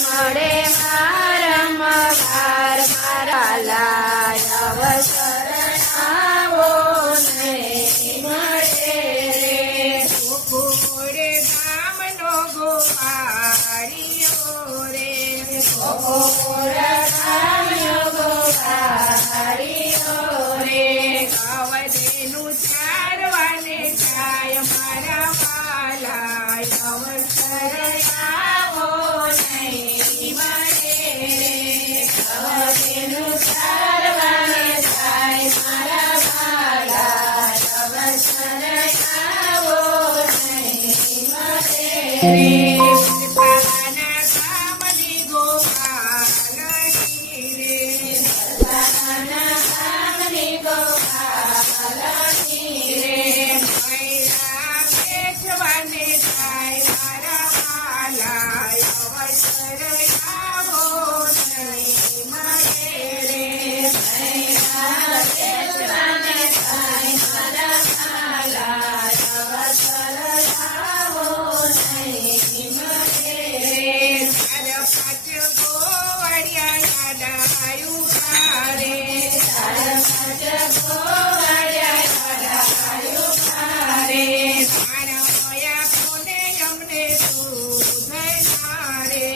મળે વારંવાર મારા લાલ અવસર આવો નહીં મળે રે ગોકુળ ગામનો ગોવાળિયો રે ગોકુળ ગામનો ગોવાળિયો રે અવધેનું ચારવાને જાય મારા વાલા અવસર આવો નહીં મળે રે અવધેનું ચારવાને જાય મારા વાલા અવસર આવો નહીં મળે રે પાવાના ગામની ગોવાળણી રે પોતાના ગામની ગોવાળણી રે મૈરા વેચવાને જાય મારા વાલા અવસર આવો નહીં મળે રે મૈરા વેચવાને જાય મારા વાલા અવસર આવો નહીં મળે રે તારા પાંચ ગોવાળિયા યાદાયું ખારે તારા પાંચ ગોવાળિયા યાદાયું ખારે મારા મોયા કોને અમને તું ધનારે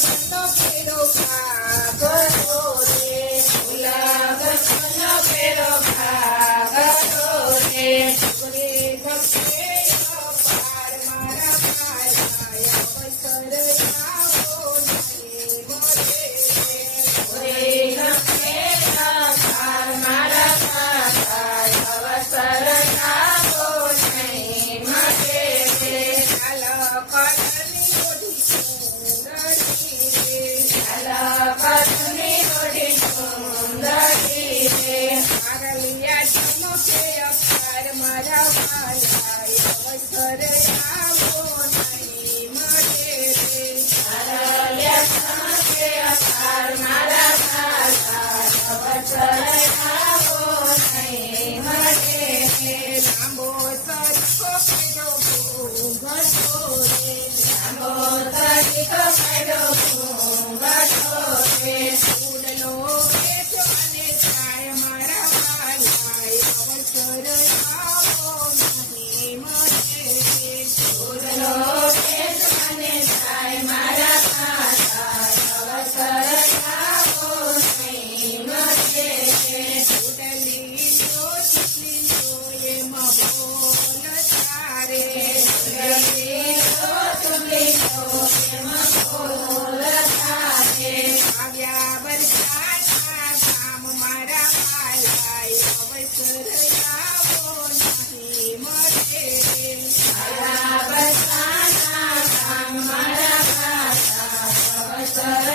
ગુલાબનો પેલો ઘાઘરો રે ગુલાબનો પેલો ઘાઘરો રે છોકરે ગમે અપાર મારા ભાલા અવસર આવો નહીં મળે રે ગમે અપાર મારા ભાલા અવસર આવો નહીં મળે રે ચાલ કળની ઓઢી સુંદરી રે કળની ઓઢી સુંદરી રે મારલિયા ચમકે અપાર મારા ભાલા અવસર આવો નહીં મળે રે મારા ચમકે અપાર મારા ભાલા અવસર આવો નહીં મળે રે લાંબો સરખો પેડો ઘૂંઘટો રે લાંબો તરીકો પડ્યો ઘૂંઘટો રે ફૂલનો વેચો અને થાય મારા ભાલા અવસર આવો નહીં મળે રે ફૂલનો ભેદ મને થાય મારા ભાલા અવસર આવો નહીં મળે રે ઉડલી લો એમાં બોલ તારે આવ્યા વરસાદના ગામ મારા ભાલા અવસર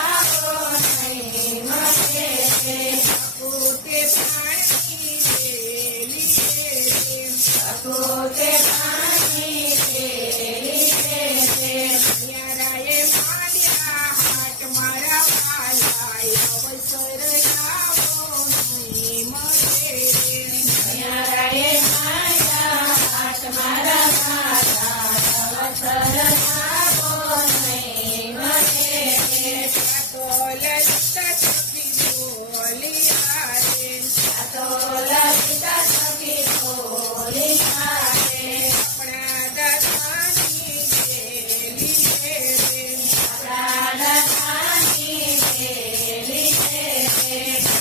આવો નહીં મળે રે પોતે પાણી વેલી રે ન્યારાએ માંડ્યા હાટ મારા ભાલા અવસર આવો નહીં મળે રે તો લલિતા છપી બોલિયા રે આપણા દાદાની વેલી રે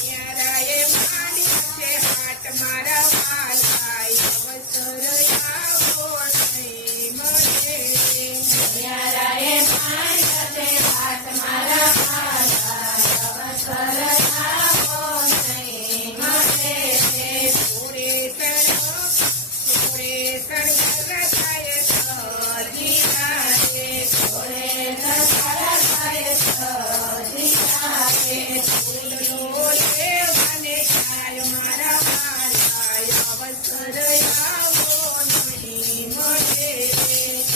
ન્યારાએ માંડ્યા છે હાટ મારા ભાલા અવસર આવો નહીં મળે રે થોડે સળવર થાય સજીના રે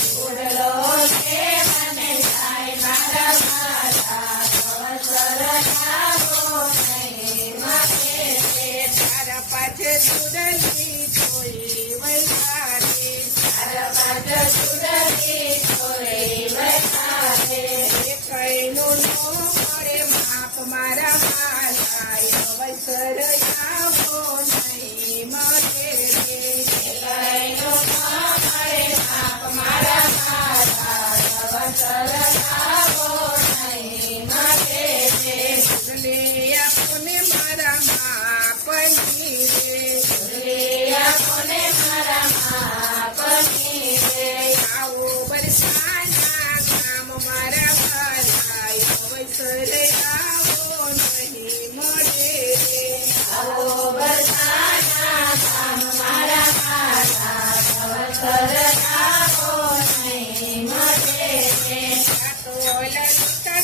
ફૂલનો લેવાને થાય મારા ભાલા અવસર આવો નહીં મળે રે તારા પાછે સુડલી કોઈ વૈસારે કઈનું નો મળે માપ મારા ભાલા અવસર આવો નહીં મળે રે લે આપને મારા માપની રે આવો બરસાના ગામ મારા ભાલા અવસર આવો નહીં મળે રે તો લલિતા